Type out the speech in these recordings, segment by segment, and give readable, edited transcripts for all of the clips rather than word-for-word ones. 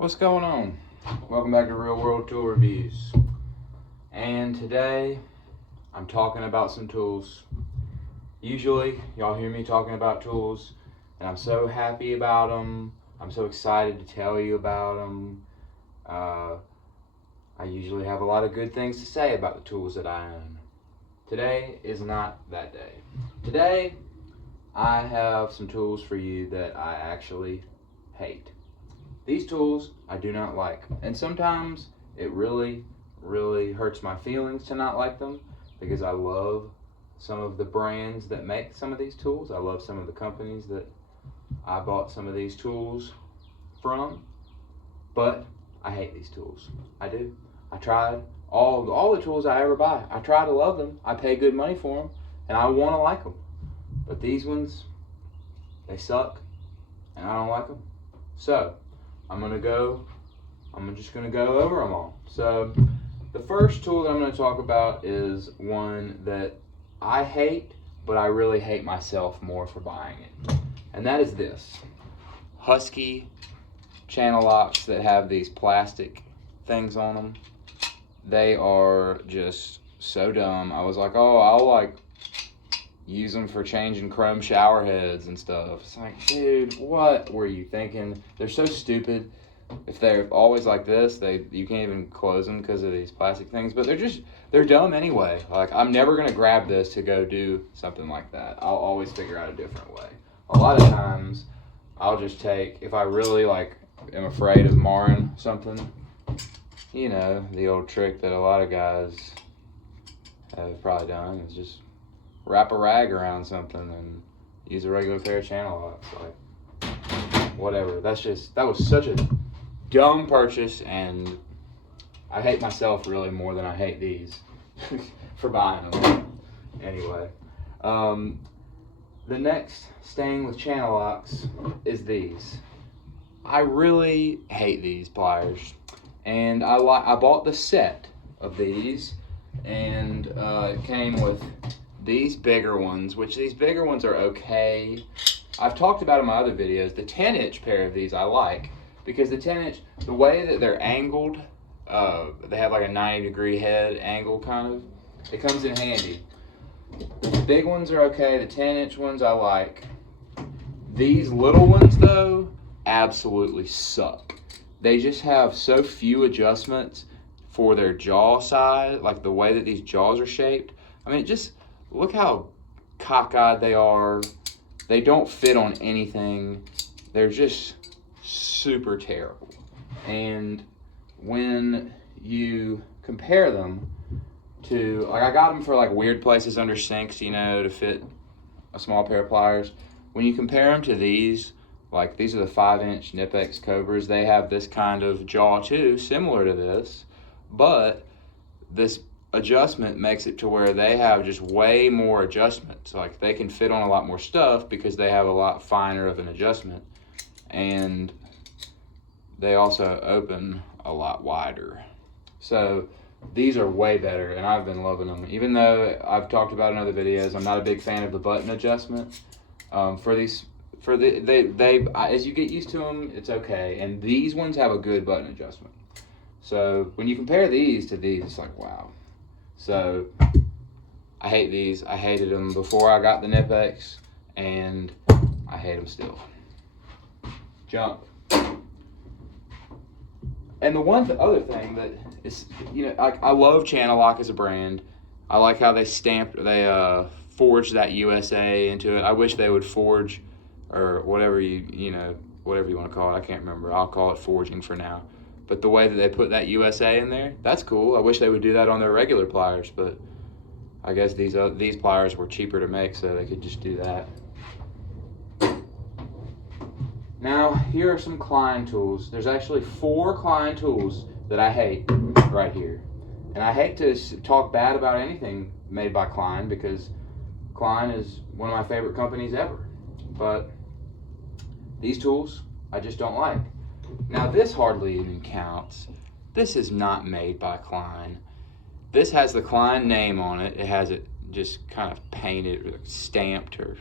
What's going on? Welcome back to Real World Tool Reviews. And today I'm talking about some tools. Usually y'all hear me talking about tools and I'm so happy about them. I'm so excited to tell you about them. I usually have a lot of good things to say about the tools that I own. Today is not that day. Today I have some tools for you that I actually hate. These tools I do not like, and sometimes it really hurts my feelings to not like them because I love some of the brands that make some of these tools. I love some of the companies that I bought some of these tools from, but I hate these tools. I do. I tried all the tools I ever buy. I try to love them. I pay good money for them, and I want to like them. But these ones, they suck, and I don't like them. So I'm just gonna go over them all. So the first tool that I'm gonna talk about is one that I hate, but I really hate myself more for buying it. And that is this. Husky channel locks that have these plastic things on them. They are just so dumb. I was like, oh, I'll use them for changing chrome shower heads and stuff. It's like, dude, what were you thinking? They're so stupid. If they're always like this, you can't even close them because of these plastic things. But they're dumb anyway. Like, I'm never gonna grab this to go do something like that. I'll always figure out a different way. A lot of times, I'll just take, if I really am afraid of marring something, you know, the old trick that a lot of guys have probably done is just wrap a rag around something and use a regular pair of channel locks. Whatever. That was such a dumb purchase, and I hate myself really more than I hate these for buying them. Anyway, the next staying with channel locks is these. I really hate these pliers, and I bought the set of these, and it came with these bigger ones, which these bigger ones are okay. I've talked about in my other videos, the 10-inch pair of these I like, because the 10-inch, the way that they're angled, they have like a 90-degree head angle kind of, it comes in handy. The big ones are okay, the 10-inch ones I like. These little ones though, absolutely suck. They just have so few adjustments for their jaw size, like the way that these jaws are shaped. I mean, just look how cockeyed they are. They don't fit on anything. They're just super terrible. And when you compare them to, I got them for weird places under sinks, you know, to fit a small pair of pliers. When you compare them to these, these are the 5-inch Knipex Cobras. They have this kind of jaw too, similar to this, but this adjustment makes it to where they have just way more adjustments. They can fit on a lot more stuff because they have a lot finer of an adjustment, and they also open a lot wider. So these are way better, and I've been loving them. Even though I've talked about in other videos, I'm not a big fan of the button adjustment. As you get used to them, it's okay. And these ones have a good button adjustment. So when you compare these to these, it's like, wow. So I hate these. I hated them before I got the Knipex, and I hate them still. Junk. And the other thing that is, you know, I love Channel Lock as a brand. I like how they forged that USA into it. I wish they would forge, or whatever you want to call it. I can't remember. I'll call it forging for now. But the way that they put that USA in there, that's cool. I wish they would do that on their regular pliers, but I guess these pliers were cheaper to make, so they could just do that. Now, here are some Klein tools. There's actually 4 Klein tools that I hate right here. And I hate to talk bad about anything made by Klein, because Klein is one of my favorite companies ever. But these tools, I just don't like. Now, this hardly even counts. This is not made by Klein. This has the Klein name on it. It has it just kind of painted, or stamped, or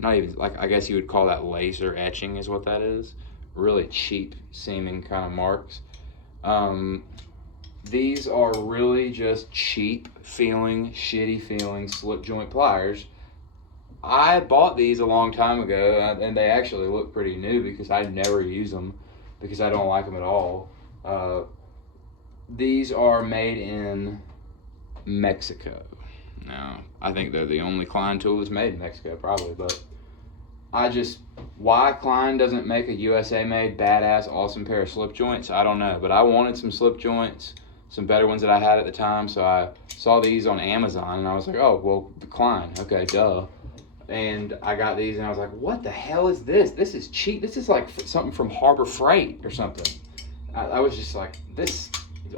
not even, I guess you would call that laser etching is what that is, really cheap seeming kind of marks. These are really just cheap feeling, shitty feeling slip joint pliers. I bought these a long time ago, and they actually look pretty new because I never use them because I don't like them at all. These are made in Mexico. Now, I think they're the only Klein tool that's made in Mexico, probably, but why Klein doesn't make a USA-made, badass, awesome pair of slip joints, I don't know. But I wanted some slip joints, some better ones that I had at the time, so I saw these on Amazon, and I was like, oh, well, the Klein, okay, duh. And I got these, and I was like, what the hell is this? This is cheap. This is like something from Harbor Freight or something. I was just like,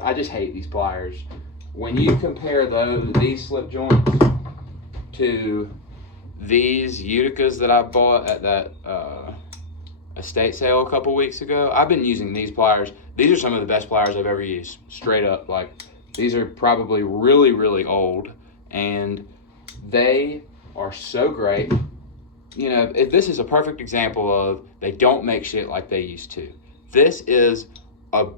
I just hate these pliers. When you compare these slip joints to these Uticas that I bought at that estate sale a couple weeks ago, I've been using these pliers. These are some of the best pliers I've ever used, straight up. Like, these are probably really, really old, and they are so great. You know, this is a perfect example of they don't make shit like they used to. This is an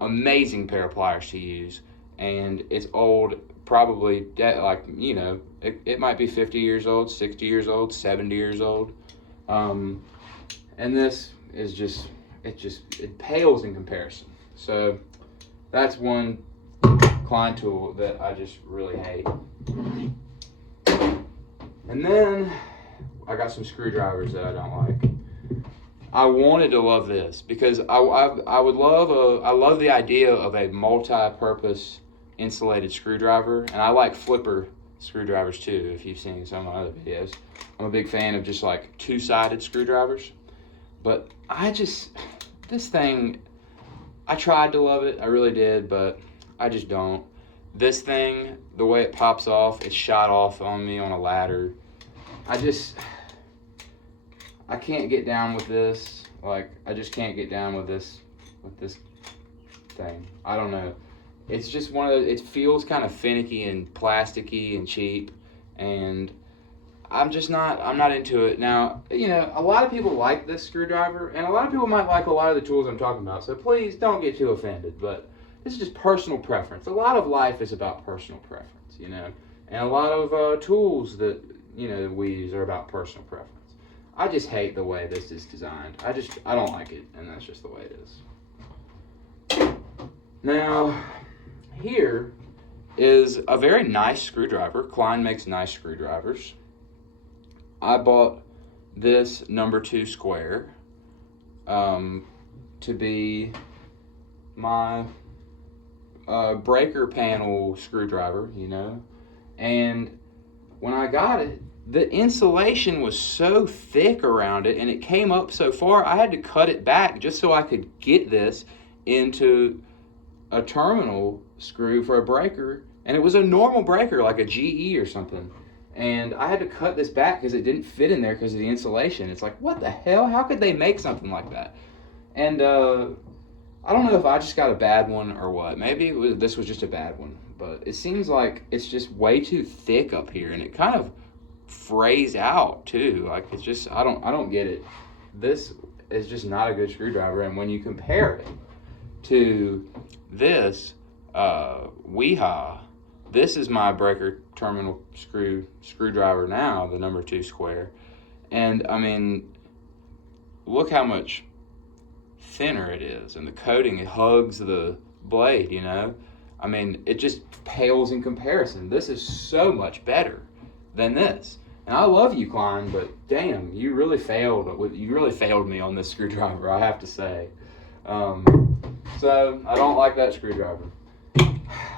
amazing pair of pliers to use, and it's old, probably like, you know, it might be 50 years old, 60 years old, 70 years old. And this is it pales in comparison. So that's one Klein tool that I just really hate. And then I got some screwdrivers that I don't like. I wanted to love this because I love the idea of a multi-purpose insulated screwdriver, and I like flipper screwdrivers too, if you've seen some of my other videos. I'm a big fan of just like two-sided screwdrivers, but this thing, I tried to love it, I really did, but I just don't. This thing, the way it pops off, it shot off on me on a ladder. I can't get down with this. Like, I just can't get down with this thing. I don't know. It's just one of those, it feels kind of finicky and plasticky and cheap, and I'm not into it. Now, you know, a lot of people like this screwdriver, and a lot of people might like a lot of the tools I'm talking about, so please don't get too offended, but this is just personal preference. A lot of life is about personal preference, you know, and a lot of tools that, you know, we use are about personal preference. I just hate the way this is designed. I don't like it, and that's just the way it is. Now, here is a very nice screwdriver. Klein makes nice screwdrivers. I bought this number 2 square to be my breaker panel screwdriver, you know, and when I got it, the insulation was so thick around it and it came up so far, I had to cut it back just so I could get this into a terminal screw for a breaker, and it was a normal breaker, like a GE or something, and I had to cut this back because it didn't fit in there because of the insulation. It's like, what the hell? How could they make something like that? And I don't know if I just got a bad one or what. Maybe this was just a bad one, but it seems like it's just way too thick up here, and it kind of frays out too. Like, it's just, I don't get it. This is just not a good screwdriver, and when you compare it to this Weehaw, this is my breaker terminal screwdriver now, the number 2 square, and I mean, look how much thinner it is, and the coating, it hugs the blade, you know. I mean, it just pales in comparison. This is so much better than this. And I love you, Klein, but damn, you really failed me on this screwdriver, I have to say. So I don't like that screwdriver.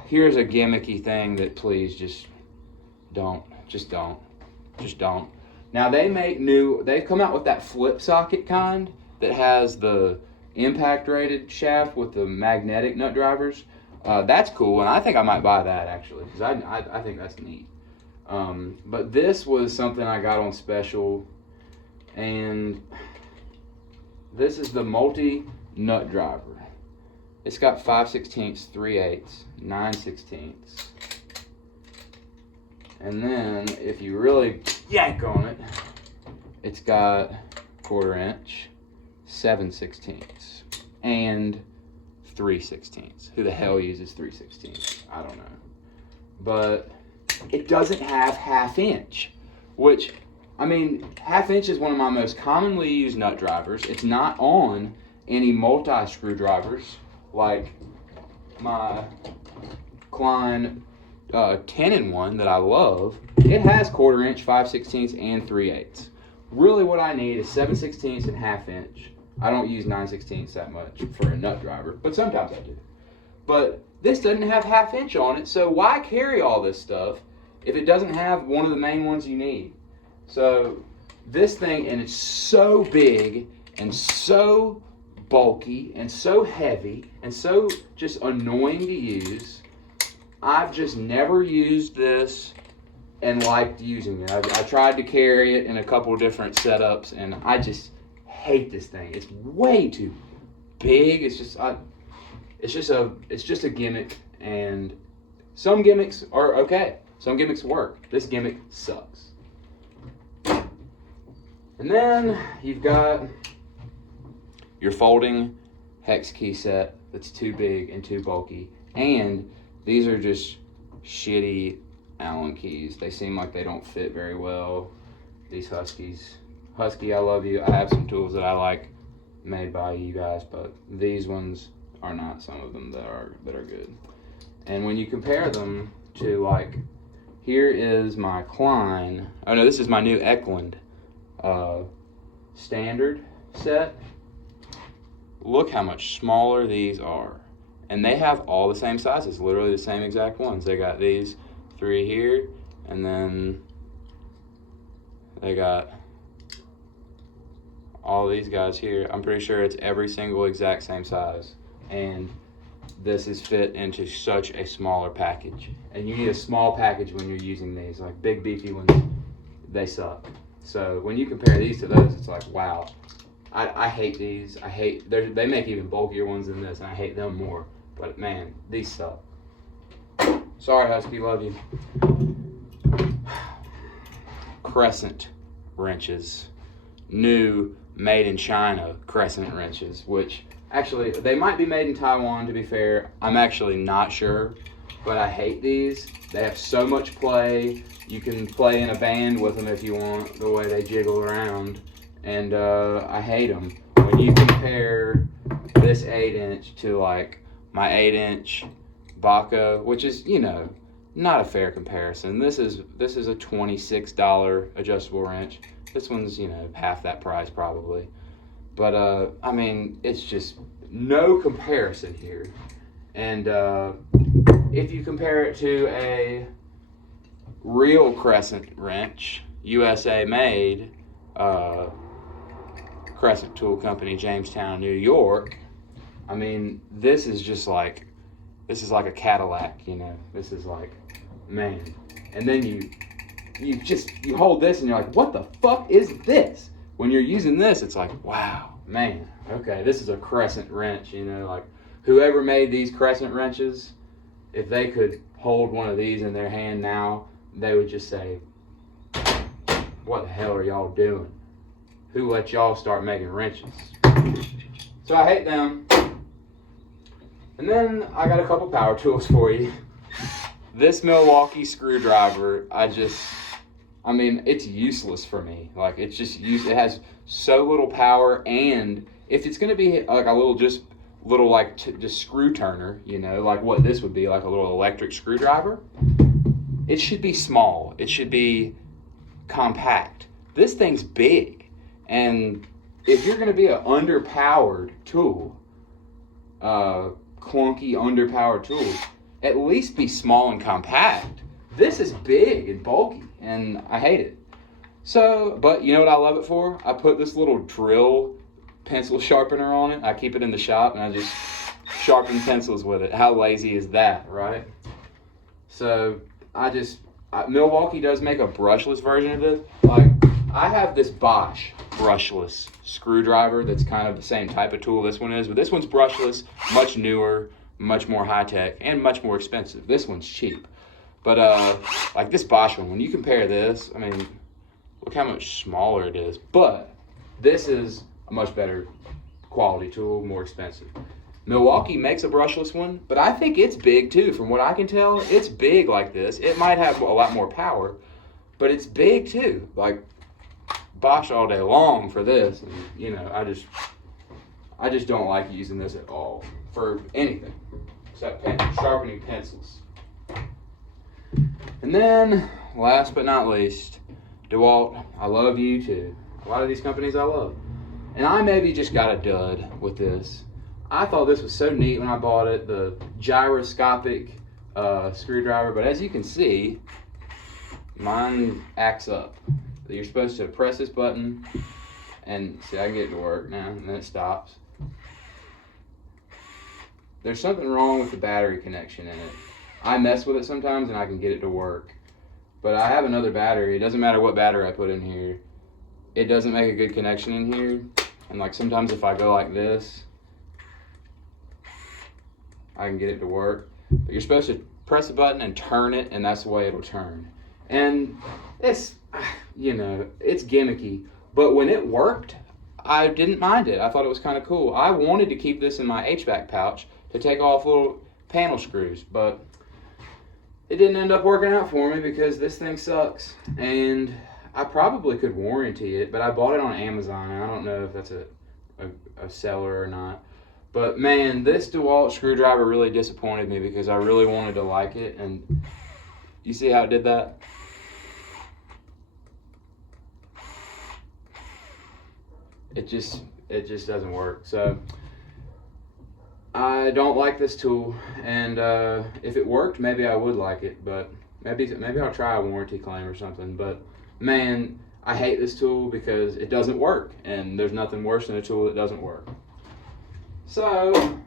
Here's a gimmicky thing that please just don't. Now they've come out with that flip socket kind that has the impact rated shaft with the magnetic nut drivers. That's cool, and I think I might buy that actually, because I think that's neat. But this was something I got on special, and this is the multi nut driver. It's got 5/16, 3/8, 9/16, and then if you really yank on it, it's got 1/4 inch, 7/16 and 3/16. Who the hell uses 3/16? I don't know. But it doesn't have 1/2 inch, which, I mean, 1/2 inch is one of my most commonly used nut drivers. It's not on any multi-screwdrivers like my Klein 10-in-1 that I love. It has 1/4 inch, 5/16, and 3/8. Really what I need is 7/16 and 1/2 inch. I don't use 9/16 that much for a nut driver, but sometimes I do. But this doesn't have 1/2 inch on it, so why carry all this stuff if it doesn't have one of the main ones you need? So this thing, and it's so big and so bulky and so heavy and so just annoying to use. I've just never used this and liked using it. I tried to carry it in a couple of different setups, and I just hate this thing. It's way too big. It's just a gimmick, and some gimmicks are okay. Some gimmicks work. This gimmick sucks. And then you've got your folding hex key set that's too big and too bulky, and these are just shitty Allen keys. They seem like they don't fit very well. These Huskies. Husky, I love you. I have some tools that I like made by you guys, but these ones are not some of them that are good. And when you compare them to, like, here is my Klein. Oh no, this is my new Eklund standard set. Look how much smaller these are. And they have all the same sizes, literally the same exact ones. They got these 3 here, and then they got all these guys here. I'm pretty sure it's every single exact same size. And this is fit into such a smaller package. And you need a small package when you're using these. Like big beefy ones, they suck. So when you compare these to those, it's like, wow. I hate these. They make even bulkier ones than this, and I hate them more. But man, these suck. Sorry, Husky, love you. Crescent Wrenches. New, made in China Crescent Wrenches, which actually, they might be made in Taiwan, to be fair. I'm actually not sure, but I hate these. They have so much play. You can play in a band with them if you want, the way they jiggle around. And I hate them. When you compare this 8-inch to like my 8-inch Baca, which is, you know, not a fair comparison. This is a $26 adjustable wrench. This one's, you know, half that price probably. But I mean, it's just no comparison here. And if you compare it to a real Crescent wrench, USA made, Crescent Tool Company, Jamestown, New York, I mean, this is just like, this is like a Cadillac, you know. This is like, man. And then you hold this and you're like, what the fuck is this? When you're using this, it's like, wow, man, okay, this is a Crescent wrench, you know. Like, whoever made these Crescent wrenches, if they could hold one of these in their hand now, they would just say, what the hell are y'all doing? Who let y'all start making wrenches? So I hate them. And then I got a couple power tools for you. This Milwaukee screwdriver, I mean, it's useless for me. Like, it's just it has so little power, and if it's gonna be like a little, just screw turner, you know, like what this would be, like a little electric screwdriver, it should be small. It should be compact. This thing's big. And if you're going to be an underpowered tool, clunky underpowered tool, at least be small and compact. This is big and bulky, and I hate it. So, but you know what I love it for? I put this little drill pencil sharpener on it. I keep it in the shop, and I just sharpen pencils with it. How lazy is that, right? So, Milwaukee does make a brushless version of it. Like, I have this Bosch brushless screwdriver that's kind of the same type of tool this one is, but this one's brushless, much newer, much more high-tech, and much more expensive. This one's cheap. But like this Bosch one, when you compare this, I mean, look how much smaller it is. But this is a much better quality tool, more expensive. Milwaukee makes a brushless one, but I think it's big too. From what I can tell, it's big like this. It might have a lot more power, but it's big too. Like Bosch all day long for this. And, you know, I just don't like using this at all for anything except sharpening pencils. And then, last but not least, Dewalt. I love you too. A lot of these companies I love. And I maybe just got a dud with this. I thought this was so neat when I bought it, the gyroscopic screwdriver, but as you can see, mine acts up. You're supposed to press this button, and see, I can get it to work now, and then it stops. There's something wrong with the battery connection in it. I mess with it sometimes, and I can get it to work. But I have another battery. It doesn't matter what battery I put in here. It doesn't make a good connection in here. And like sometimes if I go like this, I can get it to work. But you're supposed to press the button and turn it, and that's the way it'll turn. And it's, you know, it's gimmicky. But when it worked, I didn't mind it. I thought it was kind of cool. I wanted to keep this in my HVAC pouch to take off little panel screws, but it didn't end up working out for me because this thing sucks. And I probably could warranty it, but I bought it on Amazon, and I don't know if that's a seller or not. But man, this Dewalt screwdriver really disappointed me because I really wanted to like it. And you see how it did that? It just doesn't work. So I don't like this tool, and if it worked, maybe I would like it, but maybe I'll try a warranty claim or something. But man, I hate this tool because it doesn't work, and there's nothing worse than a tool that doesn't work. So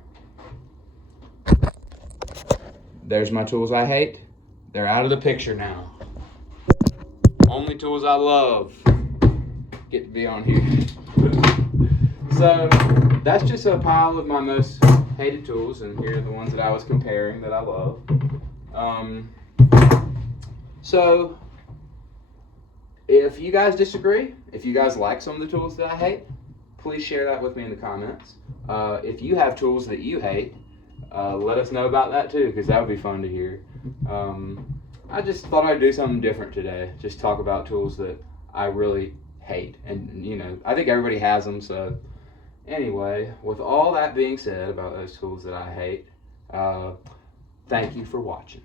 there's my tools I hate. They're out of the picture now. Only tools I love get to be on here. So that's just a pile of my most hated tools, and here are the ones that I was comparing that I love. So if you guys disagree, if you guys like some of the tools that I hate, please share that with me in the comments. If you have tools that you hate, let us know about that too, because that would be fun to hear. I just thought I'd do something different today, just talk about tools that I really hate. And you know, I think everybody has them. So anyway, with all that being said about those tools that I hate, thank you for watching.